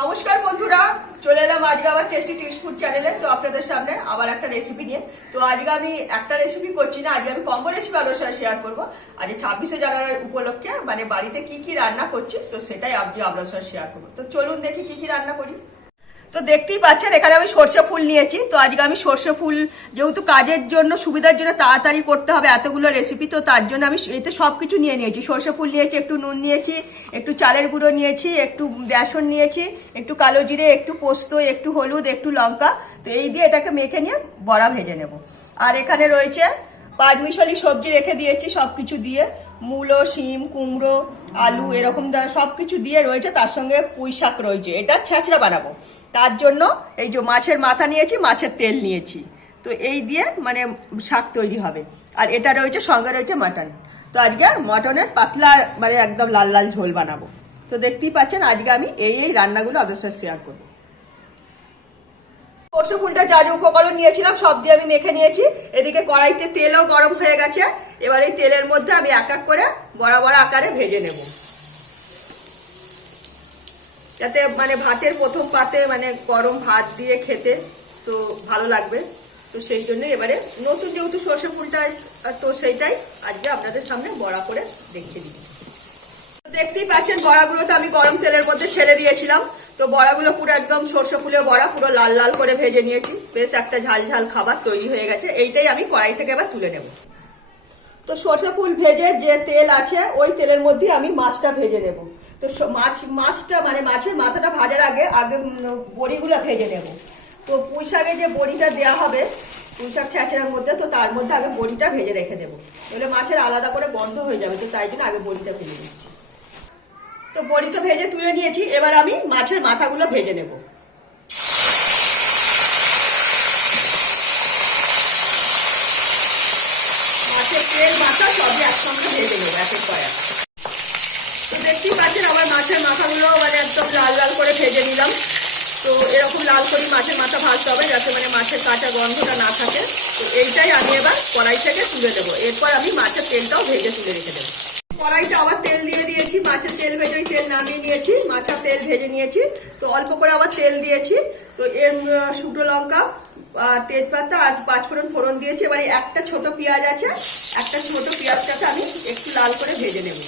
নমস্কার বন্ধুরা, চলে এলাম আজকে আবার টেস্টি টিপস ফুড চ্যানেলে তো আপনাদের সামনে আবার একটা রেসিপি নিয়ে। তো আজকে আমি একটা রেসিপি করছি না, আজকে আমি কম্বো রেসিপি আপনার সাথে শেয়ার করব। আজ ছাব্বিশে জানুয়ারির উপলক্ষে মানে বাড়িতে কি কি রান্না করছি, তো সেটাই আজকে আপনার সাথে শেয়ার করব। তো চলুন দেখি কি কি রান্না করি। তো দেখতেই পাচ্ছেন, এখানে আমি সর্ষে ফুল নিয়েছি। তো আজকে আমি সর্ষে ফুল যেহেতু কাজের জন্য, সুবিধার জন্য তাড়াতাড়ি করতে হবে এতগুলো রেসিপি তো তার জন্য আমি এতে সব কিছু নিয়ে নিয়েছি। সর্ষে ফুল নিয়েছি, একটু নুন নিয়েছি, একটু চালের গুঁড়ো নিয়েছি, একটু বেসন নিয়েছি, একটু কালো জিরে, একটু পোস্ত, একটু হলুদ, একটু লঙ্কা, তো এই দিয়ে এটাকে মেখে নিয়ে বড়া ভেজে নেব। আর এখানে রয়েছে পাঁচমিশালি সবজি রেখে দিয়েছি সব কিছু দিয়ে। মূলো, শিম, কুমড়ো, আলু এরকম সব কিছু দিয়ে রয়েছে, তার সঙ্গে পুঁই শাক রয়েছে। এটা ছেঁচড়া বানাবো। তার জন্য এই যে মাছের মাথা নিয়েছি, মাছের তেল নিয়েছি। তো এই দিয়ে মানে শাক তৈরি হবে। আর এটা রয়েছে, সঙ্গে রয়েছে মাটন। তো আজকে মটনের পাতলা মানে একদম লাল লাল ঝোল বানাবো। তো দেখতেই পাচ্ছেন, আজকে আমি এই এই রান্নাগুলো আপনাদের সাথে শেয়ার করব। সর্ষে ফুলটা যা যা উপকরণ নিয়েছিলাম, সব দিয়ে আমি মেখে নিয়েছি। এদিকে কড়াইতে তেলও গরম হয়ে গেছে। এবার এই তেলের মধ্যে আমি এক এক করে বড় বড় আকারে ভেজে নেব। যাতে মানে ভাতের প্রথম পাতে মানে গরম ভাত দিয়ে খেতে তো ভালো লাগবে। তো সেই জন্য এবারে নতুন যেহেতু সর্ষে ফুলটা তো সেইটাই আজকে আপনাদের সামনে বড়া করে দেখিয়ে দিই দেখতেই পাচ্ছেন বড়াগুলো তো আমি গরম তেলের মধ্যে ছেড়ে দিয়েছিলাম। তো বড়াগুলো পুরো একদম সর্ষে ফুলে বড়া, পুরো লাল লাল করে ভেজে নিয়েছি। বেশ একটা ঝাল ঝাল খাবার তৈরি হয়ে গেছে। এইটাই আমি কড়াই থেকে এবার তুলে নেব। তো সর্ষে ফুল ভেজে যে তেল আছে, ওই তেলের মধ্যেই আমি মাছটা ভেজে নেব। তো মাছ, মাছটা মানে মাছের মাথাটা ভাজার আগে আগে বড়িগুলো ভেজে নেব। তো পুঁই শাকে যে বড়িটা দেওয়া হবে, পুঁই শাক ছেঁচড়ার মধ্যে, তো তার মধ্যে আগে বড়িটা ভেজে রেখে দেবো। তাহলে মাছের আলাদা করে গন্ধ হয়ে যাবে, তো তাই জন্য আগে বড়িটা ভেজে নিচ্ছি। তো বড়ি তো ভেজে তুলে নিয়েছি, এবার আমি মাছের মাথাগুলো ভেজে নেব। মাছের তেল, মাথা সবই একসঙ্গে ভেজে নেব এক এক। তো দেখতেই পাচ্ছেন, আমার মাছের মাথাগুলো মানে একদম লাল লাল করে ভেজে নিলাম। তো এরকম লাল করে মাছের মাথা ভাজতে হবে, যাতে মানে মাছের কাঁচা গন্ধটা না থাকে। তো এইটাই আমি এবার কড়াই থেকে তুলে দেবো এরপর আমি মাছের তেলটাও ভেজে তুলে রেখে দেবো। কড়াইতে আবার তেল দিয়ে দিয়েছি, মাছের তেল ভেজে তেল নামিয়ে নিয়েছি, মাছের তেল ভেজে নিয়েছি। তো অল্প করে আবার তেল দিয়েছি। তো এর শুকনো লঙ্কা আর তেজপাতা আর পাঁচফোড়ন ফোড়ন দিয়েছি। এবারে একটা ছোট পেঁয়াজ আছে, একটা ছোট পেঁয়াজটাকে আমি একটু লাল করে ভেজে নেব।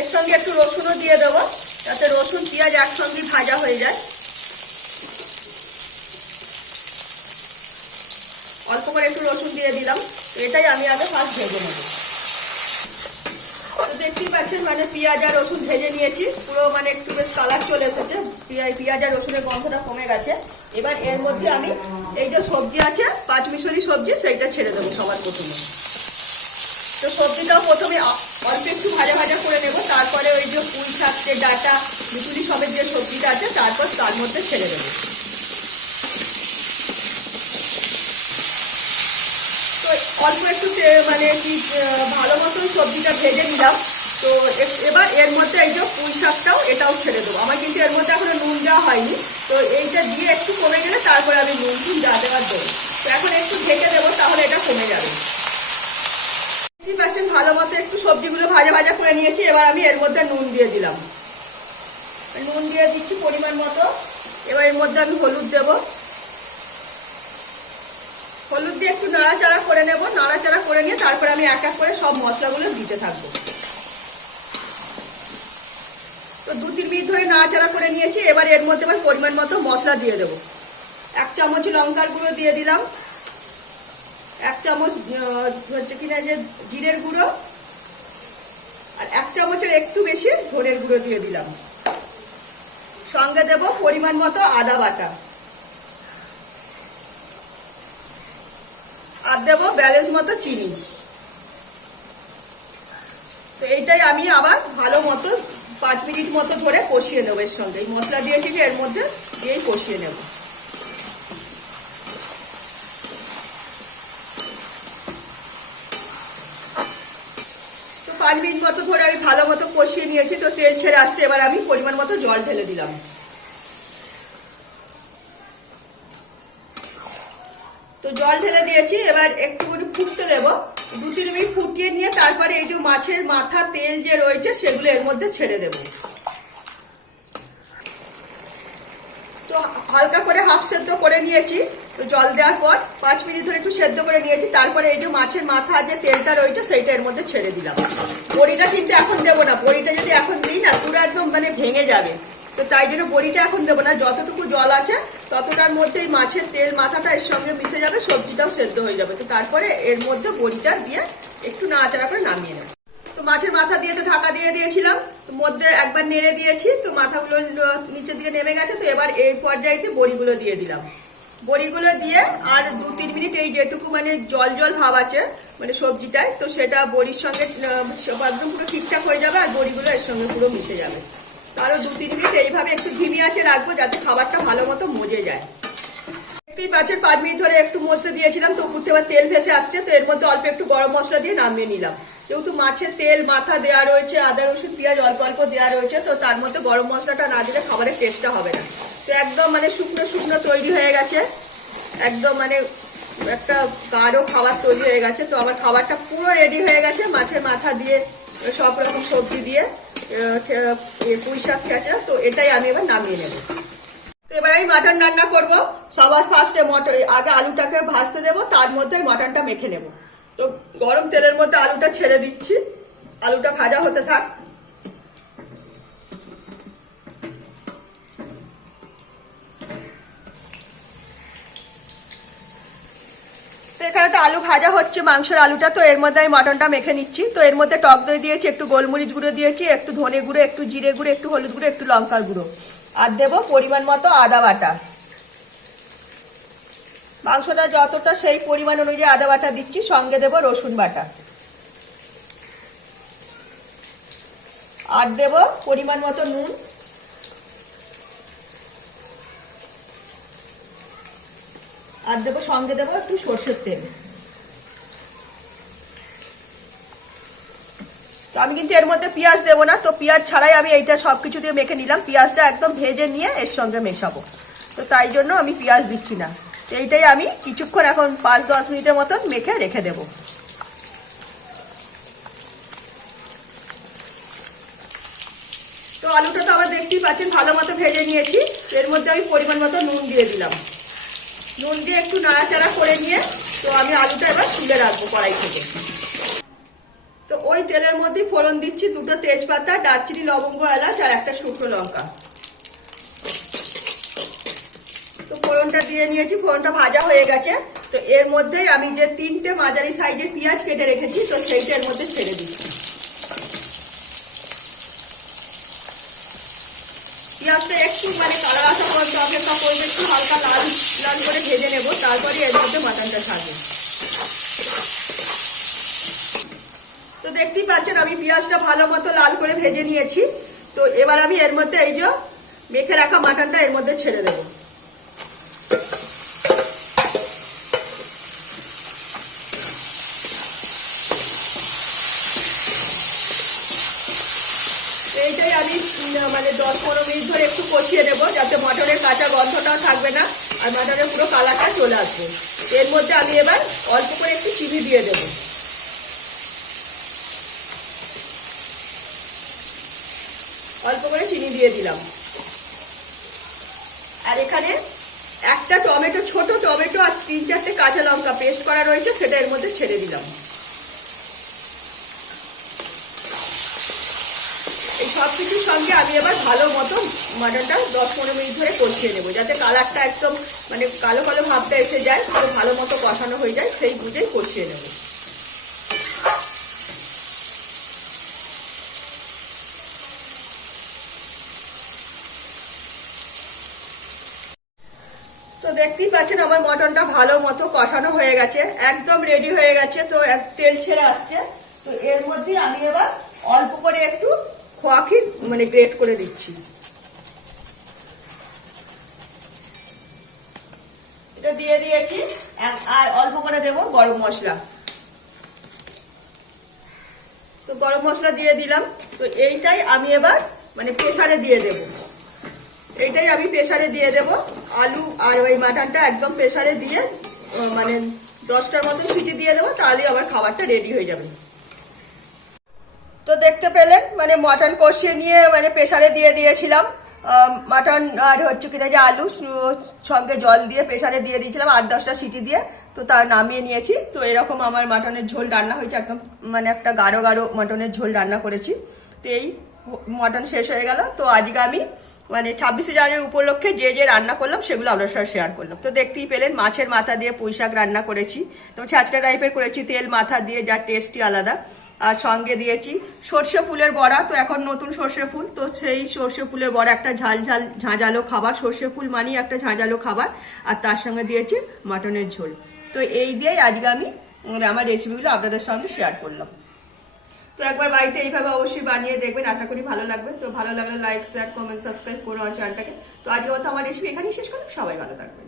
এর সঙ্গে একটু রসুনও দিয়ে দেবো, যাতে রসুন, পেঁয়াজ একসঙ্গে ভাজা হয়ে যায়। অল্প করে একটু রসুন দিয়ে দিলাম। এটাই আমি আগে ফার্স্ট ভেজে নেব। দেখতেই পাচ্ছেন মানে পেঁয়াজ আর রসুন ভেজে নিয়েছি। পুরো মানে একটু বেশ কালার চলে এসেছে। পেঁয়াজ আর রসুনের গন্ধটা কমে গেছে। এবার এর মধ্যে আমি এই যে সবজি আছে পাঁচ মিশরি সবজি, সেইটা ছেড়ে দেবো সবার প্রথমে। তো সবজিটাও প্রথমে অল্প একটু ভাজা ভাজা করে নেব। তারপরে ওই যে পুঁই শাক, যে ডাটা মিটুলি সবের যে সবজিটা আছে, তারপর তার মধ্যে ছেড়ে দেবো তো অল্প একটু মানে কি ভালো মতন সবজিটা ভেজে নিলাম। তো এবার এর মধ্যে এই যে পুঁই শাকটাও এটাও ছেড়ে দেবো। আমার কিন্তু এর মধ্যে এখনও নুন দেওয়া হয়নি। তো এইটা দিয়ে একটু কমে গেলে তারপরে আমি নুন টুন যা দেওয়ার দেবো। তো এখন একটু ঢেকে দেবো, তাহলে এটা কমে যাবে। দেখতেই পাচ্ছেন, ভালো মতো একটু সবজিগুলো ভাজা ভাজা করে নিয়েছি। এবার আমি এর মধ্যে নুন দিয়ে দিলাম। নুন দিয়ে দিচ্ছি পরিমাণ মতো। এবার এর মধ্যে আমি হলুদ দেবো। হলুদ দিয়ে একটু নাড়াচাড়া করে নেব, নাড়াচাড়া করে নিয়ে তারপরে আমি এক এক করে সব মশলাগুলো দিতে থাকব। তো দু তিন মিনিট ধরে নাড়াচাড়া করে নিয়েছি, এবার এর মধ্যে এবার পরিমাণ মতো মশলা দিয়ে দেবো। এক চামচ লঙ্কার গুঁড়ো দিয়ে দিলাম। এক চামচ হচ্ছে কিনা যে জিরের গুঁড়ো, আর এক চামচের একটু বেশি ধনের গুঁড়ো দিয়ে দিলাম। সঙ্গে দেব পরিমাণ মতো আদা বাটা। আর দেবো ব্যালেন্স মতো চিনি। তো এইটাই আমি আবার ভালো মতো পাঁচ মিনিট মতো ধরে কষিয়ে নেব এর সঙ্গে। এই মশলা দিয়েছি যে এর মধ্যে দিয়েই কষিয়ে নেব। তো পাঁচ মিনিট মতো ধরে আমি ভালো মতো কষিয়ে নিয়েছি, তো তেল ছেড়ে আসছে। এবার আমি পরিমাণ মতো জল ঢেলে দিলাম। তো জল ঢেলে দিয়েছি, এবার একটু করে ফুটতে দেবো। দু, তিন মিনিট ফুটিয়ে নিয়ে তারপরে এই যে মাছের মাথা তেল যে রয়েছে, সেগুলো এর মধ্যে ছেড়ে দেবো। তো হালকা করে হাফ সেদ্ধ করে নিয়েছি। তো জল দেওয়ার পর পাঁচ মিনিট ধরে একটু সেদ্ধ করে নিয়েছি। তারপরে এই যে মাছের মাথা যে তেলটা রয়েছে, সেইটা এর মধ্যে ছেড়ে দিলাম। বড়িটা কিন্তু এখন দেবো না। বড়িটা যদি এখন দিই না, পুরো একদম মানে ভেঙে যাবে। তো তাই জন্য বড়িটা এখন দেবো না, যতটুকু জল আছে ততটার মধ্যেই মাছের তেল, মাথাটা এর সঙ্গে মিশে যাবে, সবজিটাও সেদ্ধ হয়ে যাবে। তো তারপরে এর মধ্যে বড়িটা দিয়ে একটু নাড়াচাড়া করে নামিয়ে নেব। তো মাছের মাথা দিয়ে তো ঢাকা দিয়ে দিয়েছিলাম মধ্যে একবার নেড়ে দিয়েছি, তো মাথাগুলো নিচে দিয়ে নেমে গেছে, তো এবার এই পর্যায়েতে বড়িগুলো দিয়ে দিলাম। বড়িগুলো দিয়ে আর দু তিন মিনিট এই যেটুকু মানে জল জল ভাব আছে মানে সবজিটায়, তো সেটা বড়ির সঙ্গে একদম পুরো ঠিকঠাক হয়ে যাবে আর বড়িগুলো এর সঙ্গে পুরো মিশে যাবে। তো আরও দু, তিন মিনিট এইভাবে একটু ধিমি আছে রাখব যাতে খাবারটা ভালো মতো মজে যায়। দেখতেই পাচ্ছেন, পাঁচ মিনিট ধরে একটু মশলা দিয়েছিলাম, তো উপর থেকে তেল ভেসে আসছে, তো এর মধ্যে অল্প একটু গরম মশলা দিয়ে নামিয়ে নিলাম। যেহেতু মাছের তেল, মাথা দেওয়া রয়েছে, আদা, রসুন, পেঁয়াজ অল্প অল্প দেওয়া রয়েছে, তো তার মধ্যে গরম মশলাটা না দিলে খাবারের টেস্টটা হবে না। তো একদম মানে শুকনো শুকনো তৈরি হয়ে গেছে। একদম মানে একটা গাঢ় খাবার তৈরি হয়ে গেছে, তো আমার খাবারটা পুরো রেডি হয়ে গেছে, মাছের মাথা দিয়ে সব রকম সবজি দিয়ে। পুঁই শাক আছে তো এটাই আমি এবার নামিয়ে নেব। তো এবার আমি মাটন রান্না করব। সবার ফার্স্টে মটন আগে আলুটাকে ভাজতে দেব, তার মধ্যে মাটনটা মেখে নেব। তো গরম তেলের মধ্যে আলুটা ছেড়ে দিচ্ছি। আলুটা ভাজা হতে থাক তো এখানে তো আলু ভাজা হচ্ছে মাংসের আলুটা, তো এর মধ্যে আমি মটনটা মেখে নিচ্ছি। তো এর মধ্যে টক দই দিয়েছি, একটু গোলমরিচ গুঁড়ো দিয়েছি, একটু ধনে গুঁড়ো, একটু জিরে গুঁড়ো, একটু হলুদ গুঁড়ো, একটু লঙ্কার গুঁড়ো। আর দেবো পরিমাণ মতো আদা বাটা। মাংসটা যতটা সেই পরিমাণ অনুযায়ী আদা বাটা দিচ্ছি, সঙ্গে দেবো রসুন বাটা। আর দেবো পরিমাণ মতো নুন। আর দেবো, সঙ্গে দেবো একটু সর্ষের তেল। তো আমি কিন্তু এর মধ্যে পেঁয়াজ দেবো না। তো পেঁয়াজ ছাড়াই আমি এইটা সব কিছু দিয়ে মেখে নিলাম। পেঁয়াজটা একদম ভেজে নিয়ে এর সঙ্গে মেশাবো। তো তাই জন্য আমি পেঁয়াজ দিচ্ছি না। তো এইটাই আমি কিছুক্ষণ এখন পাঁচ দশ মিনিটের মতন মেখে রেখে দেবো। তো আলুটা তো আবার দেখতেই পাচ্ছেন, ভালো মতো ভেজে নিয়েছি। এর মধ্যে আমি পরিমাণ মতো নুন দিয়ে দিলাম। নুন দিয়ে একটু নাড়াচাড়া করে নিয়ে তো আমি আলুটা এবার তুলে রাখব কড়াই থেকে। ফোড়ন দিচ্ছি, দুটো তেজপাতা, দারচিনি, লবঙ্গ, এলাচ আর একটা শুকনো লঙ্কা। তো ফোড়নটা দিয়ে নিয়েছি, ফোড়নটা ভাজা হয়ে গেছে। তো এর মধ্যেই আমি যে তিনটে মাঝারি সাইজের পেঁয়াজ কেটে রেখেছি, তো সেইটা এর মধ্যে ছেড়ে দিচ্ছি। পেঁয়াজটা একটু মানে কালার আসা পর্যন্ত অপেক্ষা করবে একটু হালকা লাল লাল করে ভেজে নেব, তারপরে এর মধ্যে মাটনটা ছাড়বো। তো দেখতেই পাচ্ছেন, আমি পেঁয়াজটা ভালো মতো লাল করে ভেজে নিয়েছি। তো এবার আমি এর মধ্যে এই যে মেখে রাখা মাটনটা এর মধ্যে ছেড়ে দেবো। এইটাই আমি মানে দশ পনেরো মিনিট ধরে একটু কষিয়ে নেব, যাতে মটনের কাঁচা গন্ধটাও থাকবে না, আর মটনের পুরো কালারটা চলে আসবে। এর মধ্যে আমি এবার অল্প করে একটু চিনি দিয়ে দেবো। অল্প করে চিনি দিয়ে দিলাম। আর এখানে একটা টমেটো, ছোট টমেটো আর তিন চারটে কাঁচা লঙ্কা পেস্ট করা রয়েছে, সেটা এর মধ্যে ছেড়ে দিলাম। এই সব কিছুর সঙ্গে আমি এবার ভালো মতো মাটনটা দশ পনেরো মিনিট ধরে কষিয়ে নেব, যাতে কালারটা একদম মানে কালো কালো ভাবটা এসে যায় ভালো মতো কষানো হয়ে যায়, সেই বুঝেই কষিয়ে নেব। দেখতেই পাচ্ছেন আমার মটনটা ভালো মতো কষানো হয়ে গেছে, একদম রেডি হয়ে গেছে, তো তেল ছেড়ে আসছে। তো এর মধ্যে আমি এবার অল্প করে একটু খোয়া ক্ষীর মানে গ্রেট করে দিচ্ছি। এটা দিয়ে দিয়েছি আর অল্প করে দেব গরম মশলা। তো গরম মশলা দিয়ে দিলাম, তো এইটাই আমি এবার মানে প্রেসারে দিয়ে দেবো। এইটাই আমি প্রেশারে দিয়ে দেব। আলু আর ওই মাটনটা একদম প্রেসারে দিয়ে মানে দশটার মতো সিটি দিয়ে দেবো তাহলে আমার খাবারটা রেডি হয়ে যাবে। তো দেখতে পেলেন মানে মটন কষিয়ে নিয়ে মানে প্রেশারে দিয়ে দিয়েছিলাম। মাটন আর হচ্ছে কিনা যে আলু সঙ্গে জল দিয়ে প্রেসারে দিয়ে দিয়েছিলাম আট দশটা সিটি দিয়ে, তো তার নামিয়ে নিয়েছি। তো এরকম আমার মাটনের ঝোল রান্না হয়েছে একদম মানে একটা গাঢ় গাঢ় মাটনের ঝোল রান্না করেছি। তো এই মটন শেষ হয়ে গেল। তো আজকে আমি মানে ছাব্বিশে জানুয়ারি উপলক্ষে যে যে রান্না করলাম, সেগুলো আপনার সাথে শেয়ার করলাম। তো দেখতেই পেলেন, মাছের মাথা দিয়ে পুঁই শাক রান্না করেছি। তো ছাঁচটা টাইপের করেছি, তেল মাথা দিয়ে যার টেস্টই আলাদা। আর সঙ্গে দিয়েছি সর্ষে ফুলের বড়া, তো এখন নতুন সর্ষে ফুল। তো সেই সর্ষে ফুলের বড়া একটা ঝাল ঝাল, ঝাঁঝালো খাবার, সর্ষে ফুল মানেই একটা ঝাঁঝালো খাবার। আর তার সঙ্গে দিয়েছি মাটনের ঝোল। তো এই দিয়েই আজকে আমি আমার রেসিপিগুলো আপনাদের সঙ্গে শেয়ার করলাম। তো একবার বাড়িতে এইভাবে অবশ্যই বানিয়ে দেখবেন, আশা করি ভালো লাগবে। তো ভালো লাগলে লাইক শেয়ার কমেন্ট সাবস্ক্রাইব করো আমার চ্যানেলটাকে তো আজকে মতো আমার রেসিপি এখানেই শেষ করলাম। সবাই ভালো থাকবেন।